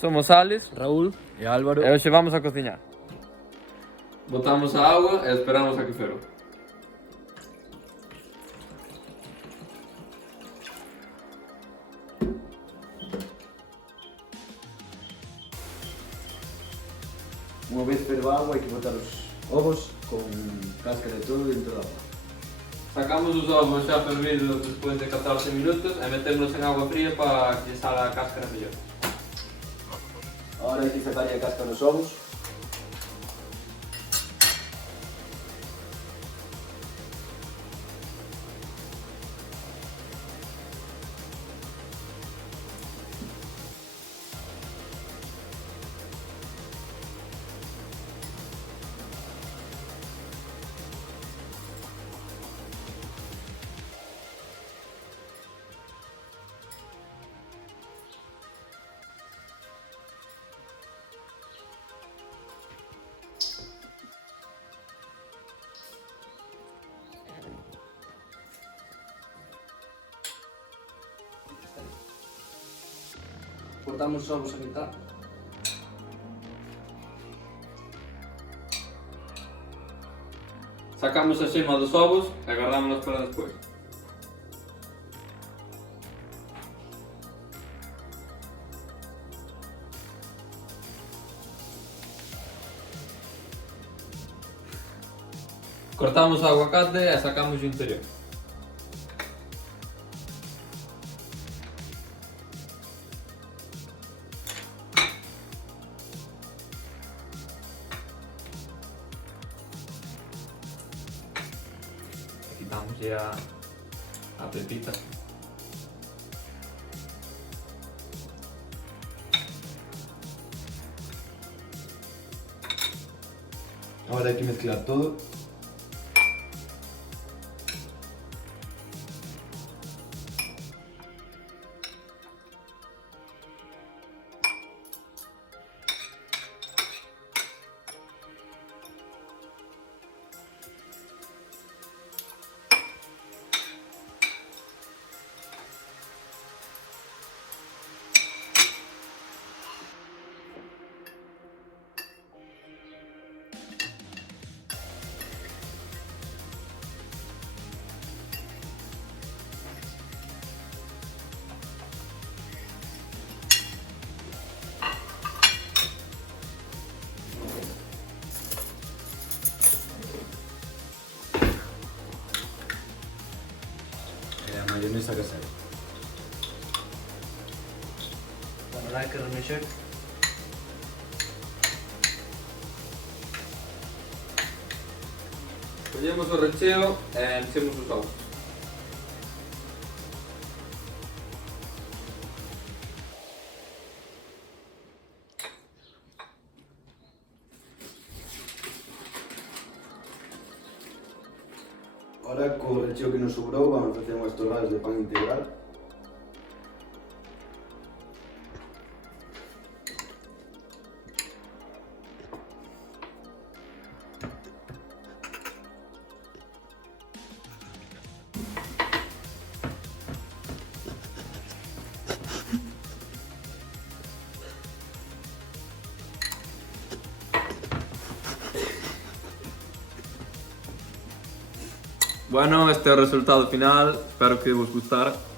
Somos Alex Raúl e Álvaro. e hoxe vamos a cociñar. Botamos a auga e esperamos a que ferva. Unha vez ferva a agua hai que botar os ovos con cáscara e todo dentro da agua. Sacamos os ovos xa fervidos despois de 14 minutos e metemos en agua fría para que salga a cáscara mellor. Agora hai que sacarlle a cáscara nos ovos. Cortamos os ovos a mitad. Sacamos a xema dos ovos e agardámonos para despois. Cortamos o aguacate e sacamos o interior. Quitamos ya a pepita. Agora hai que mezclar todo. E a mayonesa casera. Agora hai que remexer. Collemos o recheo e enchemos os ovos. Ahora co recheo que nos sobrou vamos facer unhas torradas de pan integral. Bueno, este é o resultado final, espero que vos gustara.